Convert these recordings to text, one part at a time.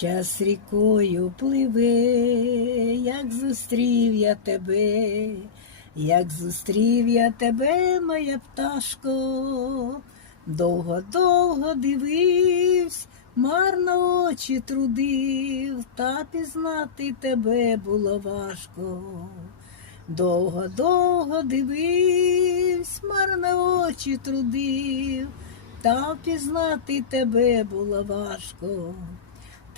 Час рікою пливе, як зустрів я тебе, як зустрів я тебе, моя пташко, довго-довго дивився, марно очі трудив, та пізнати тебе було важко. Довго-довго дивився, марно очі трудив, та впізнати тебе було важко.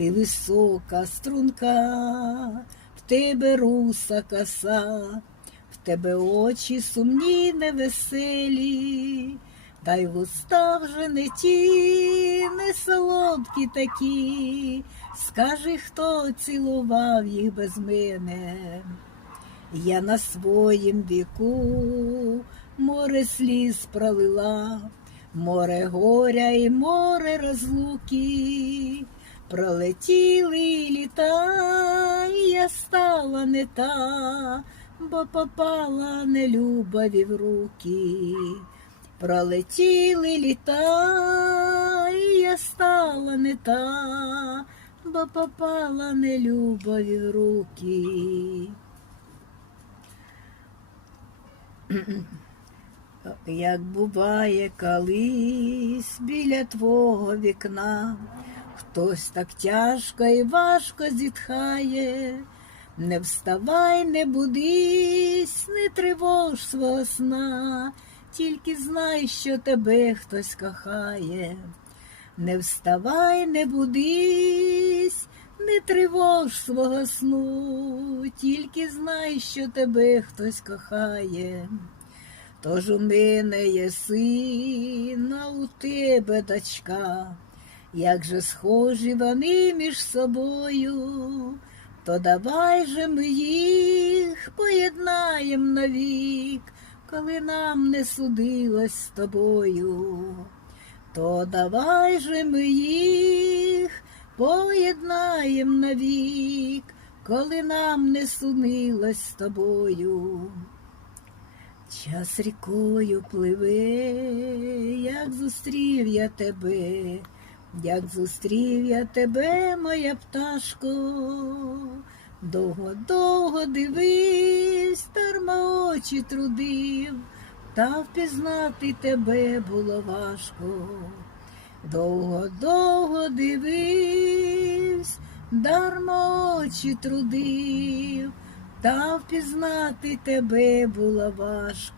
Ти висока струнка, в тебе руса коса, в тебе очі сумні, невеселі, та й вуста вже не ті, не солодкі такі. Скажи, хто цілував їх без мене. Я на своїм віку море сліз пролила, море горя і море розлуки. Пролетіли літа, і я стала не та, бо попала нелюбові в руки. Пролетіли літа, і я стала не та, бо попала нелюбові в руки. Як буває колись біля твого вікна, хтось так тяжко і важко зітхає, не вставай, не будись, не тривож свого сна, тільки знай, що тебе хтось кохає. Не вставай, не будись, не тривож свого сну, тільки знай, що тебе хтось кохає. Тож у мене є син, у тебе дочка, як же схожі вони між собою, то давай же ми їх поєднаєм навік, коли нам не судилось з тобою, то давай же ми їх поєднаєм навік, коли нам не судилось з тобою. Час рікою пливе, як зустрів я тебе, як зустрів я тебе, моя пташко, довго-довго дивись, дарма очі трудив, та впізнати тебе було важко. Довго-довго дивись, дарма очі трудив, та впізнати тебе було важко.